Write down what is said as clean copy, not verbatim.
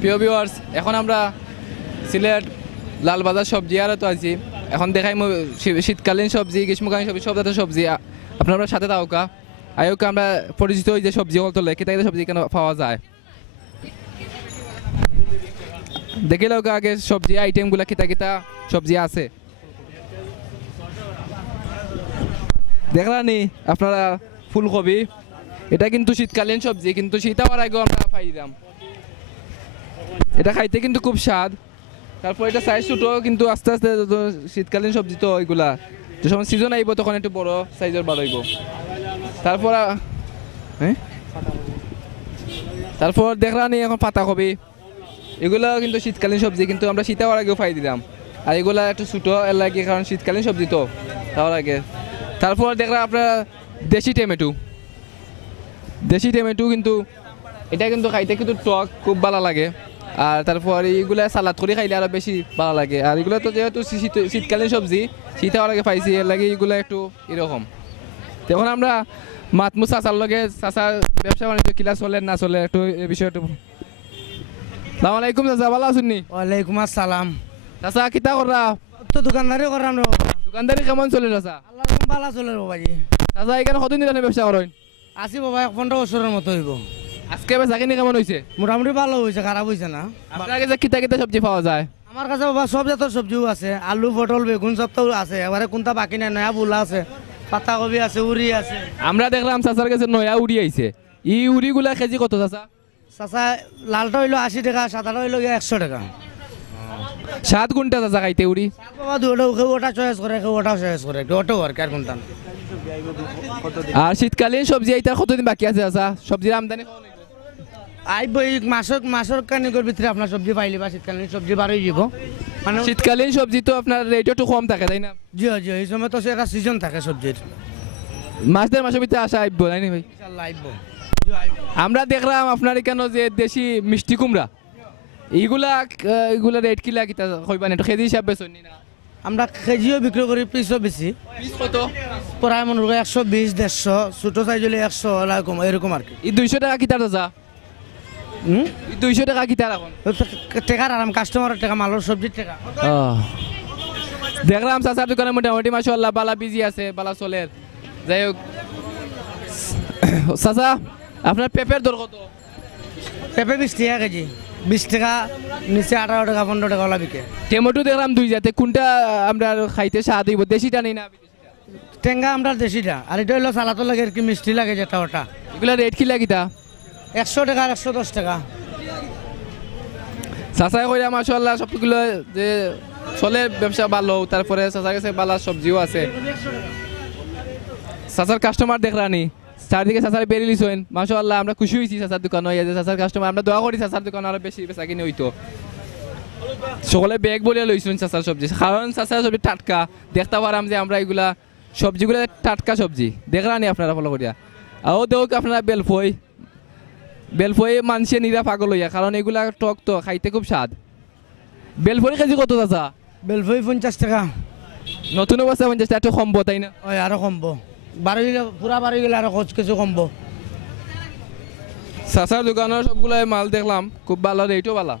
প্রিয় ভিউয়ার্স, এখন আমরা সিলেট লালবাজার সবজি আড়তে আছি। এখন দেখাই শীতকালীন সবজি, গ্রীষ্মকালীন সবজি, সব জাতের সবজি। আপনারা সাথে থাকা আয়োকে আমরা পরিচিত হই যে সবজি হলতলে কেটে কেটে সবজি কেন পাওয়া যায়। দেখে লোক আগে সবজি আইটেমগুলো কিতা কিতা সবজি আছে দেখলানি আপনারা। ফুলকপি, এটা কিন্তু শীতকালীন সবজি, কিন্তু শীত হওয়ার আগেও আমরা পাই দিলাম। এটা খাইতে কিন্তু খুব স্বাদ। তারপর এটা সাইজ ছোটো, কিন্তু আস্তে আস্তে শীতকালীন সবজি তো ওইগুলা যে সময় সিজন আইব তখন একটু বড় সাইজের বার হইব। তারপর হ্যাঁ, তারপর দেখলানি এখন পাতাকপি, এগুলো কিন্তু শীতকালীন সবজি, কিন্তু আমরা শীত হওয়ার আগেও পাই দিলাম। আর এগুলা একটু ছোটো এর লাগে, কারণ শীতকালীন সবজি তো তার আগে। তারপর দেখলাম আপনার দেশি টমেটো, কিন্তু এটা কিন্তু খাইতে কিন্তু টক খুব ভালো লাগে। আর তারপর এইগুলা সালাদ করে খাইলে আরো বেশি ভালো লাগে। আর এগুলো তো যেহেতু শীতকালীন সবজি, শীত হওয়ার আগে পাইছি, এর লাগে এগুলো একটু এরকম। তখন আমরা মাতমু চাচার লগে, চাচার ব্যবসা বাণিজ্য কিলা চলে না চলে একটু এই বিষয়টা। সালাম আলাইকুম চাচা, ভালো আছেন নি? ওয়ালাইকুম আসসালাম। চাচা কিতা করা? তো দোকানদারি করাম রে। দোকানদারি কেমন চলে চাচা? আল্লাহ ভালো চলে বাবাজি। চাচা এখানে কতদিন ধরে ব্যবসা করেন? আছি বাবা, 15 বছরের মতো হইব। আজকে বেচা কিনি কেমন হয়েছে? মোটামুটি ভালো হয়েছে, খারাপ হয়েছে না। আপনার কাছে কিতা কিতা সবজি পাওয়া যায়? আমার কাছে বাবা সব জাতের সবজিও আছে, আলু পটল বেগুন সব তো আছে। এবারে কোনটা বাকি নাই, নয়া বুলা আছে, পাতাকপি আছে, উড়ি আছে। আমরা দেখলাম চাচার কাছে নয়া উড়ি আইছে। ই উড়িগুলা কেজি কত চাচা? চাচা লালটা হইলো 80 টাকা, সাদাটা হইলো 100 টাকা। 7 ঘন্টা চাচা খাইতে উড়ি? বাবা কেউ ওটা চয়েস করে, কেউ ওটাও চয়েস করে, ওটাও আর কার কোনটা। আর শীতকালীন সবজি এইটার কতদিন বাকি আছে চাচা? সবজির আমদানি আইব এই মাসের কানিকর ভিতরে আপনার সবজি পাইলে বা শীতকালীন সবজি বার হয়ে যাব। মানে শীতকালীন সবজি তো আপনার রেট একটু কম থাকে তাই না? জি জি, এই সময় তো একটা সিজন থাকে সবজির। মাসের ভিতরে আসা আইব তাই না ভাই? ইনশাআল্লাহ আইব। আমরা দেখলাম আপনার এখানে যে দেশি মিষ্টি কুমড়া, এইগুলা রেট কিলা কিতা কইবানি? একটু কেজি হিসাব বেচনি না? আমরা কেজিও বিক্রি করি, পিসও বেশি। পিস কত? প্রায় মনে করি 120, 150, ছোট সাইজ হলে 100 এরকম আর কি। এই 200 টাকা কিতা চাচা? 200 টাকা কিতা এখন? টাকার আরাম, কাস্টমারের টাকা, মালের সবজির টাকা। দেখলাম চাচার দোকানে মোটামুটি মাশাআল্লাহ বালা বিজি আছে, বালা চলে। যাই হোক চাচা, আপনার পেঁপের দর কত? পেঁপে 20 টাকা কেজি, 20 টাকা নিচে 18 টাকা 15 টাকা ওলা বিকে। টমেটো দেখলাম 2 জাতে, কোনটা আমরা খাইতে স্বাদ হইব? দেশিটা নেই না বিদেশিটা? টেঙ্গা আমরা দেশিটা, আর এটা হইলো সালাতো লাগে আর কি, মিষ্টি লাগে যেটা ওটা। এগুলা রেট কিলা কিতা? 100 টাকা, 110 টাকা। চাচাই কইরা মাশাআল্লাহ সবগুলো যে চলে ব্যবসা ভালো। তারপরে চাচার কাছে বালা সবজিও আছে। চাচার কাস্টমার দেখরানি চারদিকে চাচার বেরিয়ে লিছেন, মাশাআল্লাহ আমরা খুশি হয়েছি চাচার দোকান হইয়া যে চাচার কাস্টমার। আমরা দোয়া করি চাচার দোকান আরো বেশি বেচা কিনে হইতো। সকলে ব্যাগ বলিয়া লইছেন চাচার সবজি, কারণ চাচার সবজি টাটকা। দেখতে পারাম যে আমরা এগুলা সবজিগুলো টাটকা সবজি দেখরানি আপনারা ফলো করিয়া। আও দেখ আপনারা বেলফই মানসে নিরা পাগল হইয়া, কারণ এগুলা টক তো খাইতে খুব স্বাদ। বেলফই কেজি কত চাচা? বেলফই 50 টাকা। নতুন অবস্থা 50 টাকা, একটু কমবো তাই না? ওই আরো কমবো, পুরা বাড়ি গেলে আরো কিছু কমবো। চাচার দোকানের সবগুলাই মাল দেখলাম খুব ভালো, রেটও ভালো।